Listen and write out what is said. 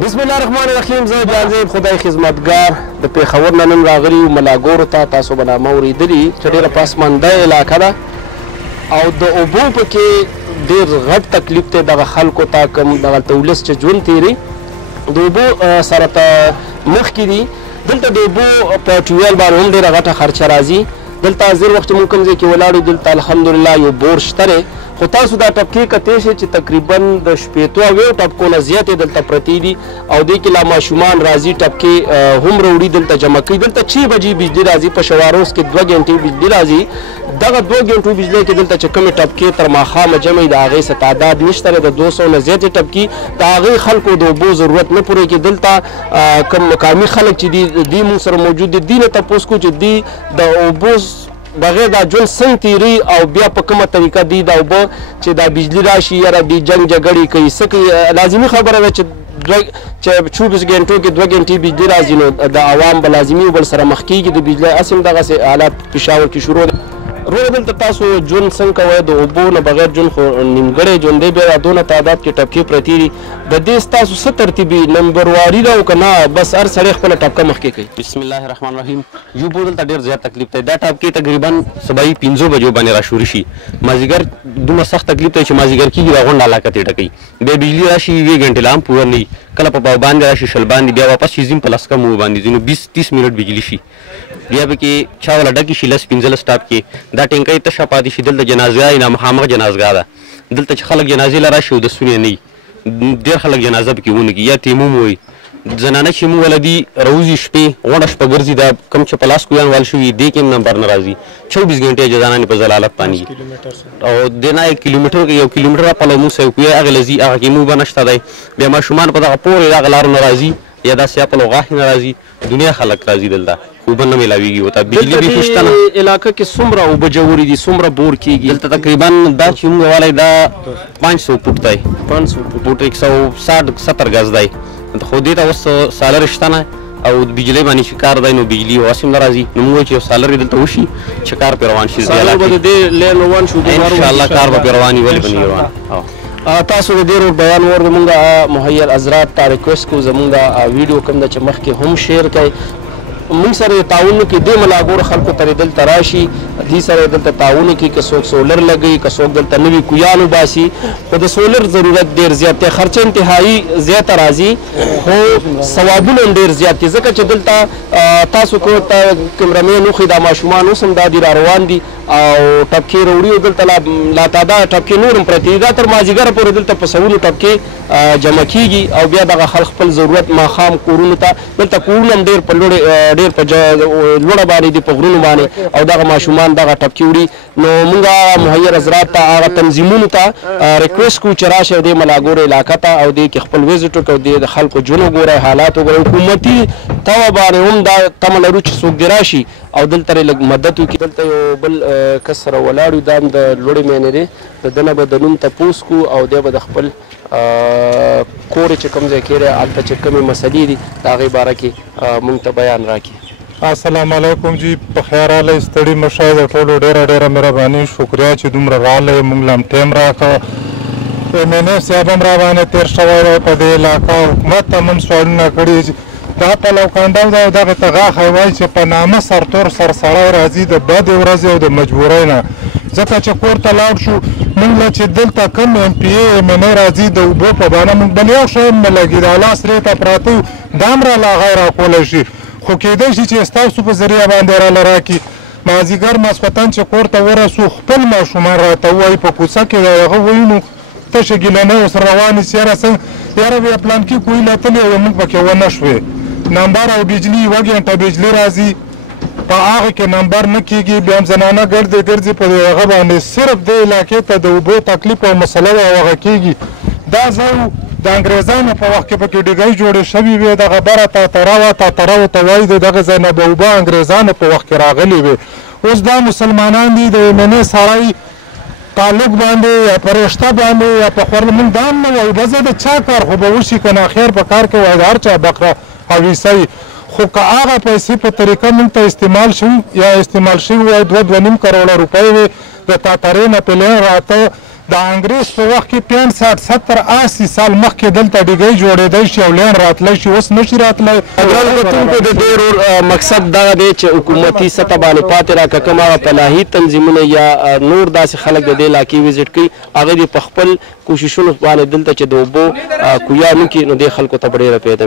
بسم الله الرحمن الرحیم. زه جانزیب خدای خدمتګار د پېښور نه نن راغلي یو ملاګورو ته. تاسو به نامه اورېدلي چې ډېره پسمانده علاقه ده او د اوبو پکې ډېر غټ تکلیف دی دغه خلکو ته، کوم دغلته ولس چې ژوند تېري د اوبو سره ته مخکې دي. دلته د اوبو په ټیوبویل باندې هم ډېره غټه خرچه راځي. دلته زر وخت مونږ کوم ځای کې ولاړ یو، دلته الحمدلله یو بور شته دی، خو تاسو دا ټپکې کتلی شئ چې تقریبا د شپېتو اویو ټپکو نه زیاتې دلته پرتې دي او دې کې لا ماشومان راځي ټپکې هم راوړي دلته جمع کوي. دلته 6 بجې بجلي راځي، په شواروس کې 2 غنټې بجلي راځي. دغه 2 غنټو بجلي کې دلته چې کومې ټپکې تر ماښامه جمع وي د هغې څه تعداد نشته دی، د 200 نه زیاتې ټپکې د هغې خلکو د اوبو ضرورت نه پوره کړي. دلته کوم مقامي خلک چې دي دوی مونږ سره موجود دي، دوی نه تپوس کوو چې دوی د اوبو بغیر دا ژوند څنګه تېري او بیا په کومه طریقه دوی دا اوبه چې دا بجلي راشي یا دوی جنګ جګړې کوي څه کوي. لازمي خبره ده چې 24 غنټو کې 2 غنټې بجلي راځي، نو د عوام به لازمي بل سره مخ کېږي. د بجلي هسې هم دغسې حالات پېښور کې شروع ده. روغ دلته تاسو ژوند څنګه کوئ؟ د اوبو نه بغیر ژوند خو نیمګړی ژوند دی. بیا دونه تعداد کې ټپکې پرتې دي، د دې ستاسو څه ترتیبي نمبرواري ده او که نه بس هر سړی خپله ټپکه مخکې کوي؟ بسم الله الرحمن الرحیم. یو بو دلته ډېر زیات تکلیف دی. دا ټپکې تقریبا صبحي 5 بجو باندې راشوري شي، مازدیګر دومره سخت تکلیف دی چې مازدیګر کېږي دا غونډه علاقه ترې ډکوي. بیا بجلي راشي 1 غنټې لا هم پوره نه وي، کله په پاو باندې راشي 20 باندې، بیا واپس شي ځین په لس کم باندې ځینو 20-30 منټ بجلي شي، بیا به کې چا والا ډکې شي 10-15 ټاپ کې دا ټینکۍ تشه پاتې شي. دلته جنازګاه یې مخامخ جنازګاه ده، دلته چې خلک جنازې له راشي اودسونه نه وي، ډېر خلک جنازه پکې ونه کړي یا تیموم وایي. زنانه چې موږ ولدي روزي شپې غونډه شپه ګرځي، دا کوم چې په لاس کویان وال شوي دې کې هم نمبر نه راځي. 24 غنټې جزانانې په ضلالت باندې او دې نه 1 کیلومتر کې 1 کیلومتر پله موږ سوی کوی هغې له ځي، هغه کې موږ به نشته دی. بیا ماشومان په دغه پورې دغه لارو نه راځي یا داسې یا پلو غاښې نه راځي، دنیا خلک راځي دلته اوبه نه میلاویږي ورته. بجلي بیخي شته نه. علاقه کې څومره اوبه جوړې دي، څومره بور کېږي؟ دلته تقریبا دا چې موږ والی دا 500 فوټ دی، 500 فوټ 160-70 ګز دی، خو دې ته اوس سالر شته نه او بجلي باندې چې کار دی نو بجلي اوس هم نه راځي. نو موږ وایو چې یو سالر یې دلته وشي چې کار پرې روان شي. سالر به د دې لین روان شو انشاءالله، کار به پرې روان وي، ولې به نه روان. تاسو د دې روډ بیان ور زمونږ مهیر حضرات ته ریکویسټ کوو زمونږ ویډیو کوم ده چې مخکې هم شیر کړئ، مونږ سره تعاون وکړي، دې ملاګورو خلکو ته دلته راشي، دې سره دلته تعاون وکړي. که څوک سولر لګوي، که څوک دلته نوي کویان وباسي، خو د سولر ضرورت ډېر زیات دی، خرچه انتهایي زیاته راځي خو ثوابونه هم ډېر زیات دي، ځکه چې دلته تاسو کو ته کیمرامین وښي دا ماشومان اوس هم دا دي را روان دي او ټپکې راوړي او دلته لا تعداد ټپکې نور هم پرتې دي. دا تر مازدیګره پورې دلته په سوونو ټپکې جمع کېږي او بیا دغه خلک خپل ضرورت ماښام کورونو ته، دلته کورونه هم ډېر په ډېر په لوړه باندې دي په غرونو باندې او دغه ماشومان دغه ټپکې وړي. نو مونږ مهیر حضرات ته هغه تنظیمونو ته ریکویسټ کوو چې راشئ دې ملاګورو علاقه ته او دې کې خپل وزټ وکړئ، د خلکو ژوند وګورئ، حالات وګورئ. حکومتي طبع باندې هم دا تمه لرو چې څوک دې راشي او دلته لږ مدد وکړي. دلته یو بل کس سره ولاړ یو، دا هم د لوړې مینې دی، د ده نه به د نوم تپوس کوو او دی به د خپل کور چې کوم ځای کې دی هلته چې کومې مسلې دي د هغې باره کې مونږ ته بیان راکړي. السلام علیکم جی، په خیر راغلی، ستړي مه شئ، د ټولو ډېره ډېره مهرباني، شکریه چې دومره راغلی، موږ له هم ټایم راکړه. MNA صاحب هم را باندې تېر شوی دی په دې علاقه، حکومت ته هم سوالونه کړي. دا پلو کنډو دی او دغې ته غاښی وایي چې په نامه سرتور سرسړی راځي د بدې ورځې او د مجبورۍ نه، ځکه چې کور ته لاړ شو موږ له چې دلته کوم MPA MNA راځي د اوبو په بانه موږ بل یو شی هم نه لګي، دا لاس رې ته پراته وو دا هم راله هغه راکولی شي، خو کېدی شي چې ستاسو په ذریعه باندې راله راکړي. مازدیګر ماسپتن چې کور ته ورسو خپل ماشومان راته ووایي په کوڅه کې د هغه وایي نو تشه ګیلنۍ ورسره روانې سي، یاره څنګه یاره بیا پلانکي کوی له تلې او موږ پکې ونه شوې. نمبر او بجلي 1 غنټه بجلي راځي، په هغه کې نمبر نه کېږي، بیا هم زنانه ګرځي په هغه باندې صرف دې علاقې ته د اوبو تکلیف او مسله او هغه کېږي. دا ځای د انګریزانو په وخت کې پکې ډیګۍ جوړې شوي وې، دغه بره تاتره ورته وایي، د دغه ځای نه به اوبه انګریزانو په وخت کې راغلي وې. اوس دا مسلمانان دي د MNA سړی تعلق باندې یا په رشته باندې یا په خورل موږ دا هم نه وایو، به زه د چا کار خو به وشي که نه خیر په کار کې وایي د هر چا بقره او عیسی، خو که هغه پیسې په طریقه موږ ته استعمال شوي یا استعمال شوي وای 2-2.5 کروړه روپۍ وې د تاترې نه پلین راته د انګریز په وخت کې 65 70 80 سال مخکې دلته ډیګۍ جوړېدی شي او لین راتلی شي، اوس نشي راتلی. ګران کتونکو د دې مقصد دغه دی چې حکومتي سطح باندې پاتې را که کوم هغه فلاحي تنظیمونه یا نور داسې خلک د دې علاقې وزټ کوي هغه دې په خپل کوششونو باندې دلته چې د اوبو کویا نه کړي نو دې خلکو ته به ډېره پیدا